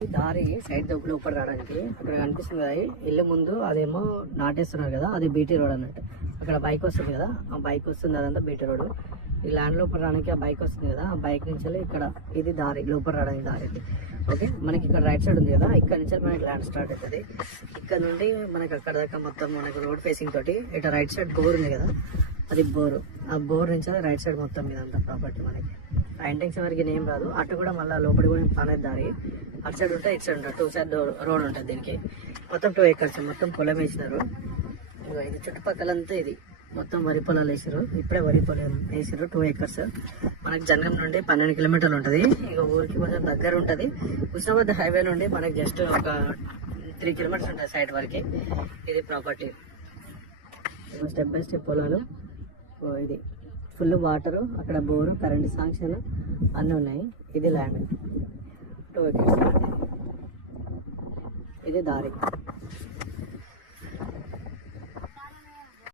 దారి సైడ్ దగ్గర లోపల రావడానికి అక్కడ కనిపిస్తుంది కదా ఇల్లు ముందు అదేమో నాటేస్తున్నారు కదా, అది బీటీ రోడ్ అన్నట్టు. అక్కడ బైక్ వస్తుంది కదా, ఆ బైక్ వస్తుంది, అదంతా బీటీ రోడ్. ఈ ల్యాండ్ లోపల రావడానికి ఆ బైక్ వస్తుంది కదా, ఆ బైక్ నుంచి ఇక్కడ ఇది దారి లోపల రావడానికి దారి. ఓకే, మనకి ఇక్కడ రైట్ సైడ్ ఉంది కదా, ఇక్కడ నుంచి మనకి ల్యాండ్ స్టార్ట్ అవుతుంది. ఇక్కడ నుండి మనకి అక్కడ దాకా మొత్తం మనకి రోడ్ ఫేసింగ్ తోటి ఇటు రైట్ సైడ్ బోర్ ఉంది కదా, అది బోరు. ఆ బోర్ నుంచి రైట్ సైడ్ మొత్తం ఇదంతా ప్రాపర్టీ మనకి. ఆ ఎంట్రెన్స్ వరకు ఏం రాదు, అటు కూడా మళ్ళీ లోపలి కూడా పనేది దారి. అటు సైడ్ ఉంటే ఇటు సైడ్ ఉంటుంది, 2 సైడ్ రోడ్ ఉంటుంది దీనికి. మొత్తం 2 acres మొత్తం పొలం వేసినారు. ఇది చుట్టుపక్కలంతా ఇది మొత్తం వరి పొలాలు వేసారు. ఇప్పుడే వరి పొలం వేసారు. 2 acres మనకి జనగం నుండి 12 కిలోమీటర్లు ఉంటుంది. ఇక ఊరికి కొంచెం దగ్గర ఉంటుంది. హుస్నాబాద్ హైవే నుండి మనకి జస్ట్ ఒక 3 కిలోమీటర్స్ ఉంటుంది సైడ్ వరకే. ఇది ప్రాపర్టీ స్టెప్ బై స్టెప్ పొలాలు. ఇది ఫుల్ వాటరు, అక్కడ బోరు, కరెంట్ శాంక్షన్ అన్నీ ఉన్నాయి. ఇది ల్యాండ్ 2 acres. ఇది దారి.